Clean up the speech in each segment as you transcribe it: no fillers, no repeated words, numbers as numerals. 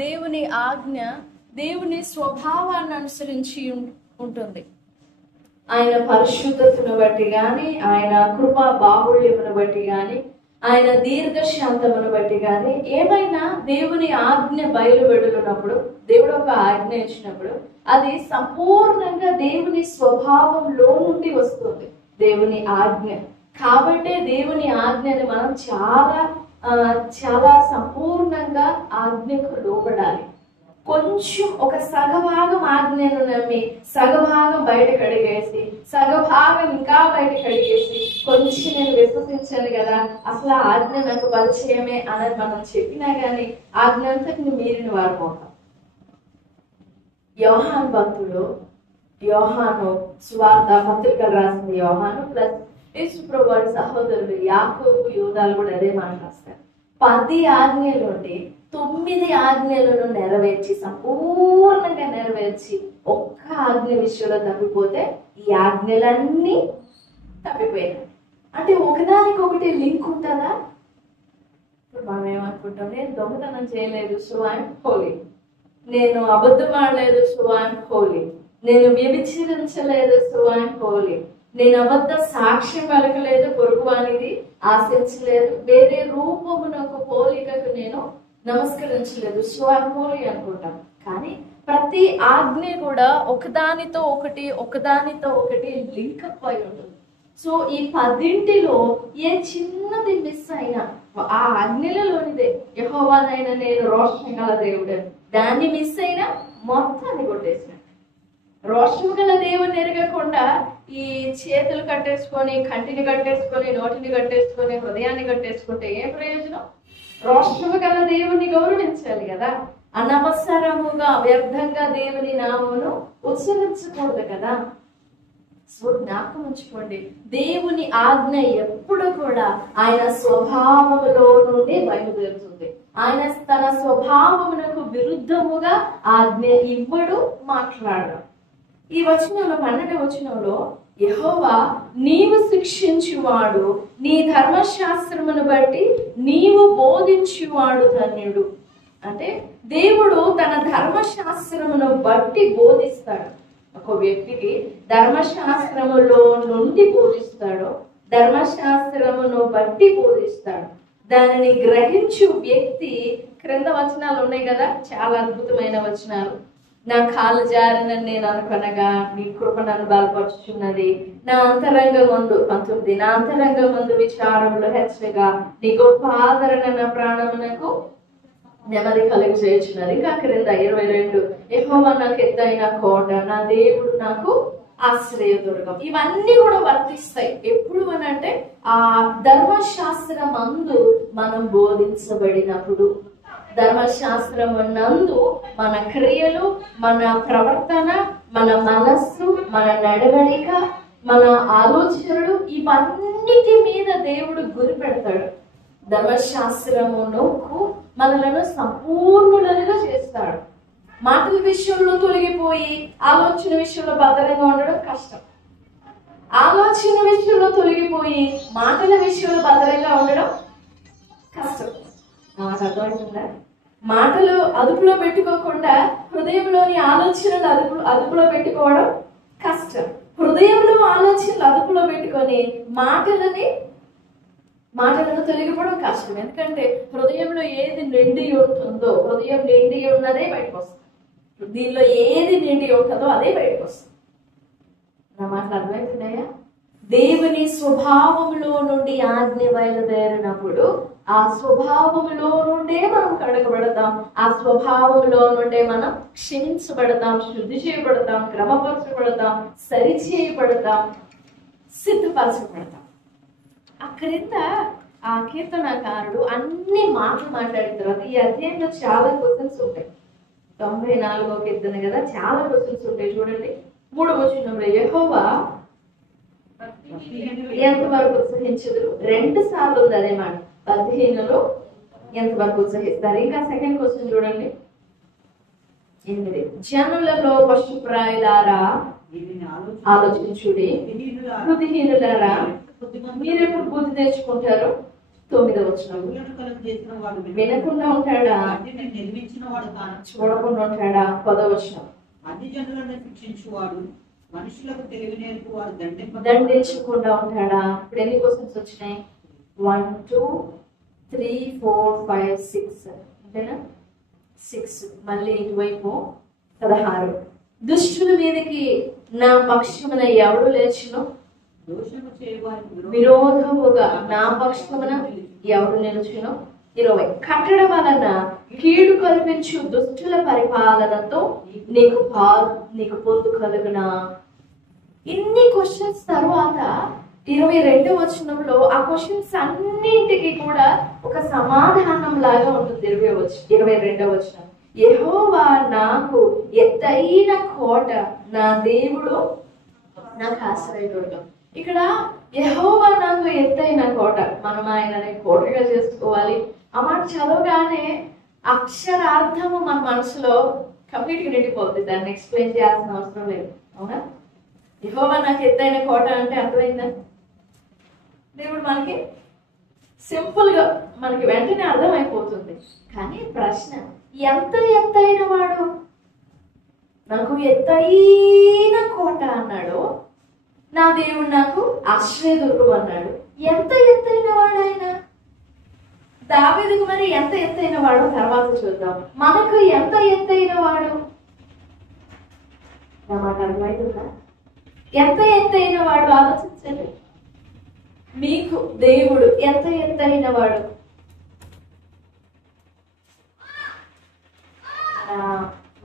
దేవుని ఆజ్ఞ దేవుని స్వభావాన్ని అనుసరించి ఉంటుంది. ఆయన పరిశుద్ధతను బట్టి గాని, ఆయన కృపా బాహుళ్యమును బట్టి గాని, ఆయన దీర్ఘశాంతమును బట్టి గాని, ఏమైనా దేవుని ఆజ్ఞ బయలువెడులున్నప్పుడు, దేవుడు ఒక ఆజ్ఞ ఇచ్చినప్పుడు అది సంపూర్ణంగా దేవుని స్వభావంలో నుండి వస్తుంది దేవుని ఆజ్ఞ. కాబట్టి దేవుని ఆజ్ఞని మనం చాలా సంపూర్ణంగా ఆజ్ఞకు లోబడాలి. కొంచెం ఒక సగభాగం ఆజ్ఞను నమ్మి సగభాగం బయటకు అడిగేసి సగభాగం ఇంకా బయటకు అడిగేసి కొంచెం నేను విశ్వసించాను కదా, అసలు ఆ ఆజ్ఞ నాకు పరిచయమే అని మనం చెప్పినా గానీ ఆజ్ఞ అంతటిని మీరిన వారిపోతాం. యోహాను భక్తుడు, యోహాను సువార్త పత్రికలు రాసిన యోహాను ప్లస్ యేసుప్రభు వారి సహోదరుడు యాకోబు, యూదాలు కూడా అదే మాట రాస్తారు. 10 ఆజ్ఞల నుండి 9 ఆజ్ఞలను నెరవేర్చి సంపూర్ణంగా నెరవేర్చి ఒక్క ఆజ్ఞ విషయంలో తప్పిపోతే ఈ ఆజ్ఞలన్నీ తప్పిపోయినాయి. అంటే ఒకదానికొకటి లింక్ ఉంటుందా? ఇప్పుడు మనం ఏమనుకుంటాం, నేను దొంగతనం చేయలేదు సో ఐఎమ్ హోలీ, నేను అబద్ధం ఆడలేదు సో ఐఎమ్ హోలీ, నేను వ్యభిచరించలేదు సో ఐఎమ్ హోలీ, నేను అబద్ధ సాక్ష్యం పలకలేదు, పొరుగువానిది ఆశించలేదు, వేరే రూపమునకు పోలికకు నేను నమస్కరించలేదు సో ఐఎమ్ హోలీ అనుకుంటాం. కానీ ప్రతి ఆజ్ఞ కూడా ఒకదానితో ఒకటి లింక్ అప్ అయి ఉంటుంది. సో ఈ 10లో ఏ చిన్నది మిస్ అయినా ఆ ఆజ్ఞలలోనిదే యెహోవానైనా నేను రోషం గల దేవుడు, దాన్ని మిస్ అయినా మొత్తాన్ని కొట్టేసిన. రోషం గల దేవుని ఎరగకుండా ఈ చేతులు కట్టేసుకొని, కంటిని కట్టేసుకొని, నోటిని కట్టేసుకొని, హృదయాన్ని కట్టేసుకుంటే ఏం ప్రయోజనం? రోషము గల దేవుని గౌరవించాలి కదా. అనవసరముగా వ్యర్థంగా దేవుని నామమును ఉచ్చరించకూడదు కదా. సో జ్ఞాపకం ఉంచుకోండి, దేవుని ఆజ్ఞ ఎప్పుడు కూడా ఆయన స్వభావములో నుండి బయలుదేరుతుంది. ఆయన తన స్వభావమునకు విరుద్ధముగా ఆజ్ఞ ఇవ్వడు, మాట్లాడడు. ఈ వచనంలో 12వ వచనంలో యెహోవా నీవు శిక్షించువాడు, నీ ధర్మశాస్త్రమును బట్టి నీవు బోధించువాడు ధన్యుడు. అంటే దేవుడు తన ధర్మశాస్త్రమును బట్టి బోధిస్తాడు. ఒక వ్యక్తికి ధర్మశాస్త్రములో నుండి బోధిస్తాడు, ధర్మశాస్త్రమును బట్టి బోధిస్తాడు. దానిని గ్రహించు వ్యక్తి, క్రింద వచనాలు ఉన్నాయి కదా, చాలా అద్భుతమైన వచనాలు. నా కాలు జారినని నేను అనుకొనగా నీ కృప నన్ను బలపరుచున్నది, నా అంతరంగమందు 19 నా అంతరంగమందు విచారములు హెచ్చగా నీ గొప్ప ఆదరణ నా ప్రాణమునకు నెమ్మది కలుగజేయుచున్నది. ఇంకా క్రింద 22 యెహోవా నాకు ఎత్తైన కోట, నా దేవుడు నాకు ఆశ్రయదుర్గం. ఇవన్నీ కూడా వర్తిస్తాయి ఎప్పుడు అని అంటే ఆ ధర్మశాస్త్రం అందు మనం బోధించబడినప్పుడు. ధర్మశాస్త్రము నందు మన క్రియలు, మన ప్రవర్తన, మన మనస్సు, మన నడవడిక, మన ఆలోచనలు, ఇవన్నిటి మీద దేవుడు గురి పెడతాడు. ధర్మశాస్త్రమునకు మనలను సంపూర్ణులుగా చేస్తాడు. మాటల విషయంలో తొలగిపోయి ఆలోచన విషయంలో భద్రంగా ఉండడం కష్టం. ఆలోచన విషయంలో తొలగిపోయి మాటల విషయంలో భద్రంగా ఉండడం కష్టం. నాకు అర్థమవుతుందా? మాటలు అదుపులో పెట్టుకోకుండా హృదయంలోని ఆలోచనలు అదుపులో పెట్టుకోవడం కష్టం. హృదయంలో ఆలోచనలు అదుపులో పెట్టుకొని మాటలను తొలగిపోవడం కష్టం. ఎందుకంటే హృదయంలో ఏది నిండి ఉంటుందో, హృదయం నిండి ఉన్నదే బయటకు వస్తుంది. దీనిలో ఏది నిండి ఉంటుందో అదే బయటకు వస్తుంది. నా మాటలు అర్థమవుతున్నాయా? దేవుని స్వభావంలో నుండి ఆజ్ఞ బయలుదేరినప్పుడు ఆ స్వభావంలో నుండే మనం కడగబడతాం, ఆ స్వభావంలో నుండే మనం క్షమించబడతాం, శుద్ధి చేయబడతాం, క్రమపరచబడతాం, సరి చేయబడతాం, సిద్ధపరచబడతాం. అక్కడింత ఆ కీర్తనకారుడు అన్ని మాటలు మాట్లాడిన తర్వాత ఈ అధ్యాయంలో చాలా క్వశ్చన్స్ ఉంటాయి. 94వ కీర్తన కదా, చాలా క్వశ్చన్స్ ఉంటాయి. చూడండి, 3వ వచనంలో యెహోవా ఎంతవరకు ఉత్సహించదు, 2 సార్లు ఉంది అదే మాట. 15లో ఎంతవరకు ఉత్సహిస్తారు. ఇంకా సెకండ్ క్వశ్చన్ చూడండి, 8 జనులలో పశుప్రాయులారా ఆలోచించుడి, బుద్ధిహీనులారా మీరెప్పుడు బుద్ధి తెచ్చుకుంటారు. 9వ వచనం. వినకుండా ఉంటాడా? చూడకుండా ఉంటాడా? 10వ వచనం. అన్ని జనులను శిక్షించువాడు, మనుషులకు తెలివి నేర్పువాడు దండించకుండా ఉంటాడా? ఇప్పుడు ఎన్ని క్వశ్చన్స్ వచ్చినాయి? 1 2 3 4 5 6 అంతేనా? 6. మళ్ళీ ఇటువైపు 16. దుష్టుల మీదకి నా పక్షమున ఎవడు లేచును? విరోధముగా నా పక్షమున ఎవడు నిలుచును? 20. కట్టడ వలన కీడు కల్పించు దుష్టుల పరిపాలనతో నీకు పొందు కలుగునా? ఇన్ని క్వశ్చన్స్ తర్వాత 22వ వచనంలో ఆ క్వశ్చన్స్ అన్నింటికి కూడా ఒక సమాధానం లాగా ఉంటుంది. 22వ వచనం. యెహోవా నాకు ఎత్తైన కోట, నా దేవుడు నాకు ఆశ్రయదుర్గం. ఇక్కడ యెహోవా నాకు ఎత్తైన కోట, మనం ఆయనని కోటగా చేసుకోవాలి. ఆ మాట చదవగానే అక్షరార్థము మన మనసులో కంప్లీట్ గా నిండిపోతుంది. దాన్ని ఎక్స్ప్లెయిన్ చేయాల్సిన అవసరం లేదు. అవునా? యెహోవా నాకు ఎత్తైన కోట అంటే అర్థమైందా? దేవుడు మనకి సింపుల్ గా మనకి వెంటనే అర్థమైపోతుంది. కానీ ప్రశ్న, ఎంత ఎత్తైన వాడు? నాకు ఎత్తైన కోట అన్నాడు, నా దేవుడు నాకు ఆశ్రయదుర్గం అన్నాడు. ఎంత ఎత్తైన వాడు ఆయన? దావీదుకు మరి ఎంత ఎత్తైన వాడో తర్వాత చూద్దాం. మనకు ఎంత ఎత్తైన వాడు? నా మాట అర్థమవుతుందా? ఎంత ఎత్తైన వాడు ఆలోచించండి. మీకు దేవుడు ఎంత ఎత్తైన వాడు? నా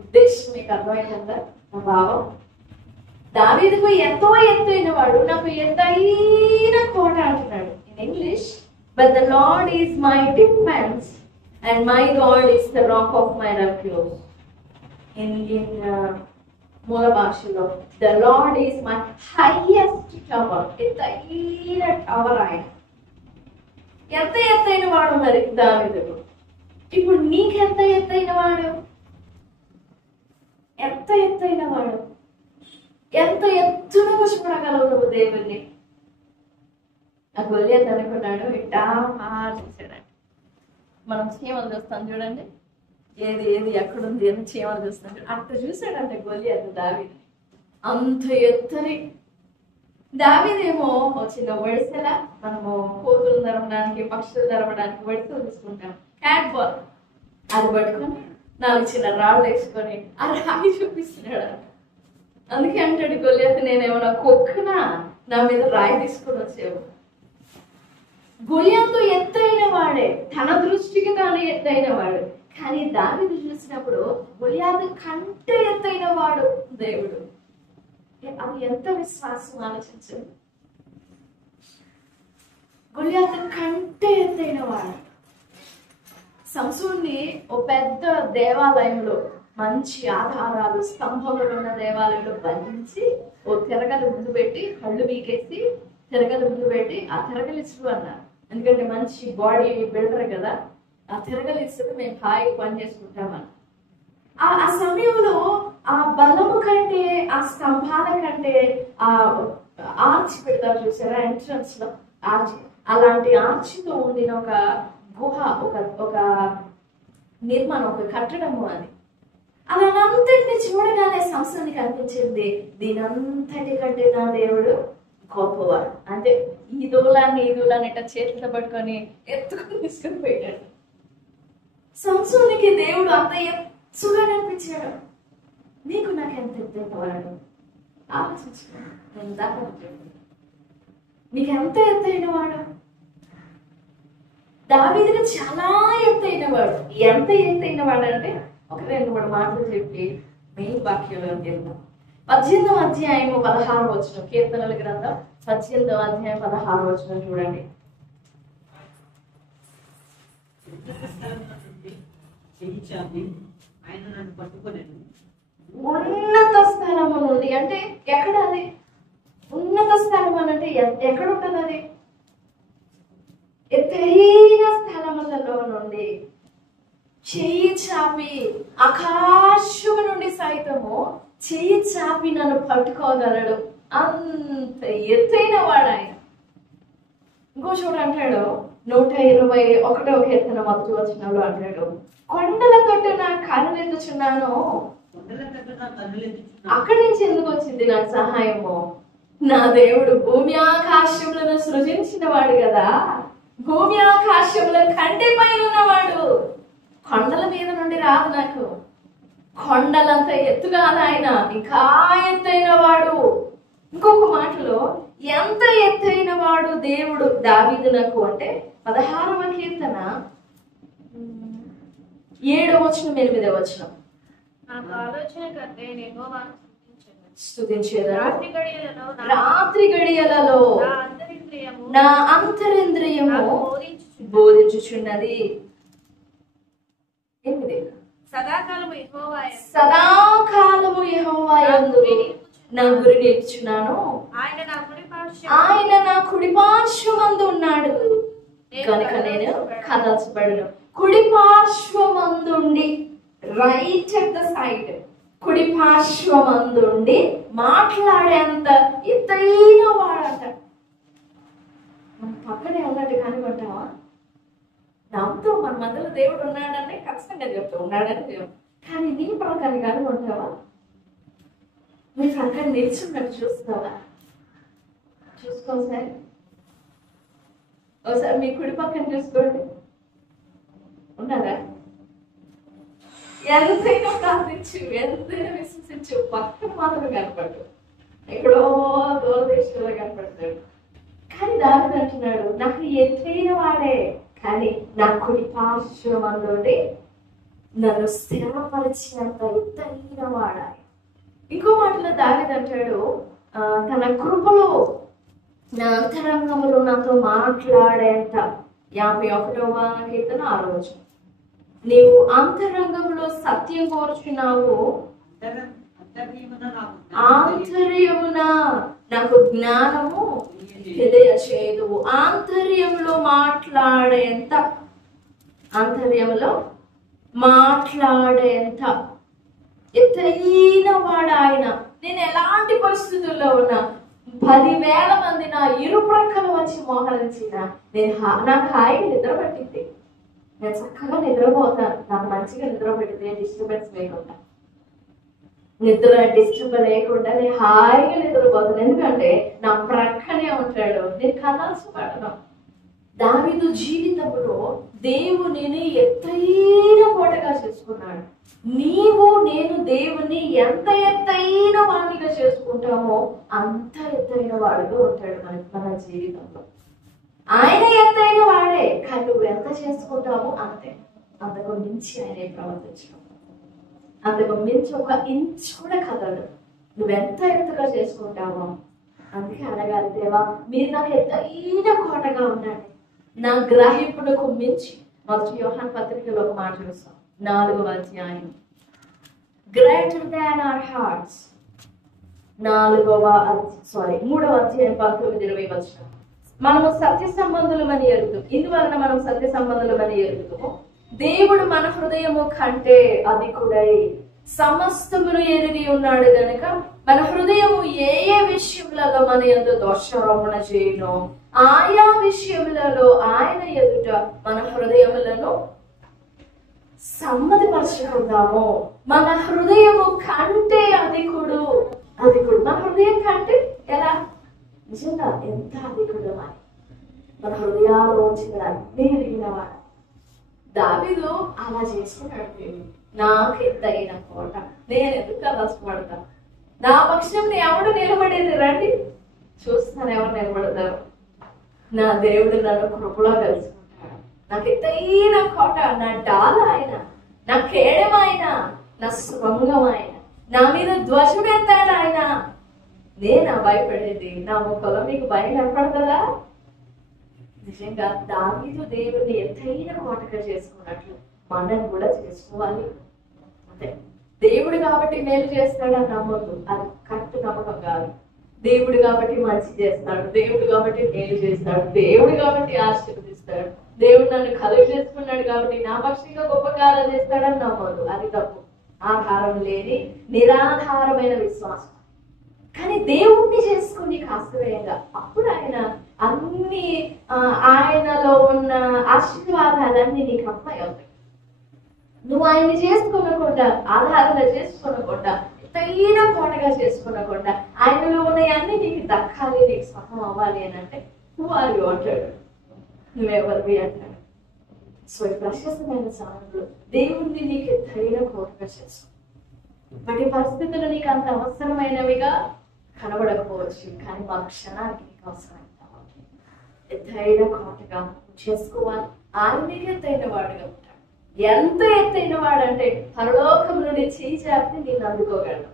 ఉద్దేశం మీకు అర్థమైందా? నా భావం, దావీదుకు ఎంతో ఎత్తైన వాడు, నాకు ఎత్తైన కోట అంటున్నాడు. In English, but the Lord is my defence and my God is the rock of my refuge. In మూల భాషలో the Lord is my highest tower. ఎత్తైన టవర్ ఆయన. ఎంత ఎత్తైన వాడు మరి దావీదుకు? ఇప్పుడు నీకెంత ఎత్తైన వాడు? ఎంత ఎత్తైన వాడు? ఎంత ఎత్తునకు చూడగలవు నువ్వు దేవుణ్ణి? ఆ గొల్లియత్ అనుకున్నాడు, ఇట్టా చూసాడు. మనం చీమలు చూస్తాం చూడండి, ఏది ఏది ఎక్కడుంది అని చీమలు చూస్తాం. అట్ట చూసాడంటే గొల్లియత్ దావీదు. అంత ఎత్తని దావీదేమో చిన్న వడిసెల, మనము కోతులు తరవడానికి పక్షులు తరవడానికి వడిసెలు తీసుకుంటాం, క్యాట్ బాల్. అది పట్టుకొని 4 చిన్న రాళ్ళు వేసుకొని ఆ రాయి చూపిస్తున్నాడు. అందుకే అంటాడు గొల్లియత్, నేనేమన్నా కుక్కనా నా మీద రాయి తీసుకొని వచ్చేవు? గొల్లియతు ఎత్తైన వాడే, తన దృష్టికి తాను ఎత్తైన వాడు. కానీ దావీదు చూసినప్పుడు గొల్లియతు కంటే ఎత్తైన వాడు దేవుడు. అది ఎంత విశ్వాసం ఆలోచించండి. గొల్లియతు కంటే ఎత్తైన వాడు. సంసోన్ని ఓ పెద్ద దేవాలయంలో, మంచి ఆధారాలు స్తంభములు ఉన్న దేవాలయంలో బంధించి ఓ తిరగలి ముందు పెట్టి, కళ్ళు వీకేసి తిరగలి ముందు పెట్టి, ఆ తిరగలి ఇసుడు అన్నారు. ఎందుకంటే మంచి బాడీ బిల్డర్ కదా, ఆ తిరగలి ఇసుడు మేము హాయిగా పని చేసుకుంటామని. ఆ సమయంలో ఆ బలము కంటే, ఆ స్తంభాల కంటే, ఆ ఆర్చ్ పెడతారు చూసారా ఎంట్రన్స్ లో, ఆర్చ్, అలాంటి ఆర్చితో ఉండిన ఒక గుహ, ఒక నిర్మాణం, ఒక కట్టడము అది. అలాంతటిని చూడగానే సంస్థానికి అనిపించింది, దీనంతటి కంటే నా దేవుడు గొప్పవాడు. అంటే ఈ దూలాన్ని ఇట్లా చేతితో పట్టుకొని ఎత్తుకొని తీసుకొని పోయాడు. సంసోనికి దేవుడు అంత ఎత్తుగా అనిపించాడు. నీకు నాకు ఎంత ఎత్తైనవాడు ఆలోచించుకో. నేను దాకా నీకు ఎంత ఎత్తైన వాడు? దావీదుకు చాలా ఎత్తైన వాడు. ఎంత ఎత్తైన వాడు అంటే ఒక 2-3 మాటలు చెప్పి మెయిన్ వాక్యంలోకి వెళ్దాం. 18వ అధ్యాయము 16వ వచనం, కీర్తనల గ్రంథం 18వ అధ్యాయం 16వ వచనం చూడండి. ఉన్నత స్థలము నుండి అంటే ఎక్కడ? అది ఉన్నత స్థలం అని అంటే ఎక్కడ ఉంటుంది? అది ఎత్తైన స్థలములలో నుండి చెయ్యి చాపి, ఆకాశము నుండి సైతము చెయ్యి చాపి నన్ను పట్టుకోగలడు. అంత ఎత్తైన వాడు ఆయన. ఇంకో చోట అంటాడు, 121వ కీర్తన 1వ వచనంలో అంటాడు, కొండల తోట నా కన్నులెత్తుచున్నాను. అక్కడి నుంచి ఎందుకు వచ్చింది నాకు సహాయము? నా దేవుడు భూమి ఆకాశములను సృజించిన వాడు కదా, భూమి ఆకాశముల కంటే పైన ఉన్నవాడు. కొండల మీద నుండి రాదు నాకు, కొండలంత ఎత్తుగా ఆయన, ఇంకా ఎత్తైన వాడు. ఇంకొక మాటలో ఎంత ఎత్తైన వాడు దేవుడు దావీదునకు అంటే 16వ కీర్తన 7వ వచనం 8వ వచనం. రాత్రి గడియలలో నా అంతరింద్రియము బోధించుచున్నది. సదాకాలము యెహోవా యందు నా గురి నిలుచున్నాను. ఆయన నా కుడి పార్శ్వమందు ఉన్నాడు కనుక నేను కదల్చబడను. కుడి పార్శ్వమందుండి, రైట్ అట్ ద సైడ్, కుడి పార్శ్వమందుండి మాట్లాడేంత ఎత్తైన వాడట. మన పక్కనే ఉన్నట్టు కనుగొంటావా? నవ్వుతూ మన మధ్యలో దేవుడు ఉన్నాడని ఖచ్చితంగా చెప్తూ ఉన్నాడని దేవుడు, కానీ నీ పక్కన కనుగొంటావా? మీ పక్కన నిల్చున్నట్టు చూస్తావా? చూసుకోసారి ఒకసారి మీ కుడి పక్కన చూసుకోండి, ఉన్నారా? ఎంతైనా ప్రార్థించు, ఎంతైనా విశ్వసించు, పక్కన మాత్రం కనపడు, ఎక్కడో దూరదేశంలో కనపడతాడు. కానీ దావీదు అంటున్నాడు, నాకు ఎత్తైన వాడే, కానీ నా కుడి పార్శ్వమందుండి నన్ను స్థిరపరిచినంత ఎత్తైన వాడా. ఇంకో మాటలో దావీదు అంటాడు, తన కృపలో నా అంతరంగంలో నాతో మాట్లాడేంత. 51వ కీర్తన 6వ వచనం. నీవు అంతరంగంలో సత్యం కోరుచున్నావు, ఆంతర్యమున నాకు జ్ఞానము తెలియచేయదు. ఆంతర్యంలో మాట్లాడేంత, ఆంతర్యంలో మాట్లాడేంత ఎత్తైన వాడు ఆయన. నేను ఎలాంటి పరిస్థితుల్లో ఉన్నా, 10,000 మంది నా ఇరు ప్రక్కన వచ్చి మోహరించిన నాకు హాయిగా నిద్ర పట్టింది. నేను చక్కగా నిద్రపోతాను, నాకు మంచిగా నిద్ర పట్టింది, డిస్టర్బెన్స్ లేకుండా, నిద్ర డిస్టర్బ్ లేకుండా నేను హాయిగా నిద్రపోతాను. ఎందుకంటే నా ప్రక్కనే ఉంటాడు, నేను కదల్చబడను. దావీదు జీవితంలో దేవునిని ఎత్తైన కోటగా చేసుకున్నాడు. నీవు నేను దేవుని ఎంత ఎత్తైన వాడిగా చేసుకుంటామో అంత ఎత్తైన వాడుగా ఉంటాడు మన జీవితంలో. ఆయన ఎత్తైన వాడే, కానీ నువ్వు ఎంత చేసుకుంటావో అంతే. అంతకు మించి ఆయనే ప్రవర్తించడం, అంతకు మించి ఒక ఇంచ్ కూడా కదలడు. నువ్వెంత ఎత్తుగా చేసుకుంటావో. అందుకే అడగాలి, దేవా మీరు నాకు ఎత్తైన కోటగా ఉన్నాడు, నా గ్రహింపునకు మించి. 1 యోహాను పత్రికలో ఒక మాట చూస్తాం, 4వ అధ్యాయం, గ్రేటర్ దాన్ అవర్ హార్ట్స్. 3వ అధ్యాయం 19-20 వచనం. మనము సత్య సంబంధులమని ఎరుగుతాం. ఇందువలన మనం సత్య సంబంధులమని ఎరుగుతాము, దేవుడు మన హృదయము కంటే అధికుడై సమస్తమును ఎరిగి ఉన్నాడు గనుక మన హృదయము ఏ ఏ విషయములలో మన యందు దోషారోపణ చేయను, ఆయా విషయములలో ఆయన ఎదుట మన హృదయములను సమ్మతిపరచుకుందాము. మన హృదయము కంటే అధికుడు. మన హృదయం కంటే ఎలా? నిజంగా ఎంత అధికుడు అని మన హృదయాలోంచి అన్నీ ఎరిగినవాడు. దావీదు అలా చేసుకున్నాడు. నాకు ఎత్తైన కోట, నేను ఎందుకు కదల్చబడతా? నా పక్షం ఎవడు నిలబడేది? రండి చూస్తున్నాను ఎవరు నిలబడతారు. నా దేవుడు నన్ను కృపలో కలుసుకుంటాడు. నాకు ఎత్తైన కోట, నా డాల ఆయన, నా కేడం ఆయన, నా శృంగం ఆయన, నా మీద ధ్వజం ఎత్తాడు ఆయన. నేనా భయపడేది? నా ముఖంలో మీకు భయం ఏర్పడదా? నిజంగా దావీదు దేవుడిని ఎత్తైన కోటగా చేసుకున్నట్లు మనం కూడా చేసుకోవాలి. అంతే. దేవుడు కాబట్టి మేలు చేస్తాడని నమ్మద్దు, అది కరెక్ట్ నమ్మకం కాదు. దేవుడు కాబట్టి మంచి చేస్తాడు, దేవుడు కాబట్టి మేలు చేస్తాడు, దేవుడు కాబట్టి ఆశీర్వదిస్తాడు, దేవుడు నన్ను కలుగు చేసుకున్నాడు కాబట్టి నా పక్షంగా గొప్ప కార్యాలు చేస్తాడని నమ్మద్దు, అది తప్పు. ఆధారం లేని నిరాధారమైన విశ్వాసం. కానీ దేవుణ్ణి చేసుకుని ఆశ్రయంగా, అప్పుడు ఆయన అన్ని ఆయనలో ఉన్న ఆశీర్వాదాలన్నీ నీకు అప్లై అవుతాయి. నువ్వు ఆయన్ని చేసుకోనకుండా, ఆధారణ చేసుకోనకుండా, తగిన కోటగా చేసుకోనకుండా, ఆయనలో ఉన్నవన్నీ నీకు దక్కాలి, నీకు సహం అవ్వాలి అని అంటే హూ ఆర్ యు అంటాడు, నువ్వెవరివి అంటాడు. సో ఈ ప్రశస్తమైన సమయంలో దేవుణ్ణి నీకు ఎత్తైన కోటగా చేసుకో. వాటి పరిస్థితులు నీకు అంత అవసరమైనవిగా కనబడకపోవచ్చు, కానీ మా క్షణానికి నీకు అవసరమైన ఎత్తైన కోటగా చేసుకోవాలి. ఆయన నీకు ఎత్తైన వాడుగా ఉంటాడు. ఎంత ఎత్తైన వాడంటే పరలోకం నుండి చేయి చాపితే నేను అందుకోగలను.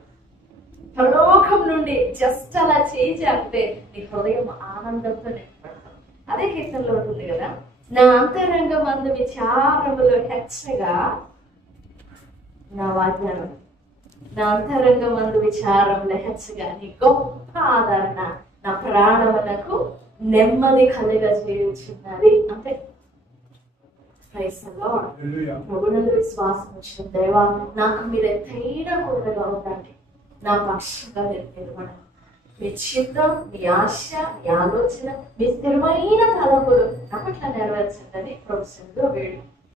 పరలోకం నుండి జస్ట్ అలా చేయి చాపితే నీ హృదయం ఆనందంతో నింపడతాం. అదే కీర్తనలో ఉంటుంది కదా, నా అంతరంగం అందు విచారములో హెచ్చగా నా వాగ్దానం, నా అంతరంగం అందు విచారములో హెచ్చగా నీ గొప్ప ఆదరణ నా ప్రాణములకు నెమ్మది కలుగజేయుచున్నది. అంటే ప్రభునందు విశ్వాసం వచ్చిన దేవా, నాకు మీరు ఎత్తైన కోటగా ఉండండి, నా పక్షంగా మీరు నిలబడండి. మీ చిత్తం, మీ ఆశ, మీ ఆలోచన, మీ స్థిరమైన తలపులు నా పట్ల నెరవేర్చండి. ప్రభుత్వంలో వేడు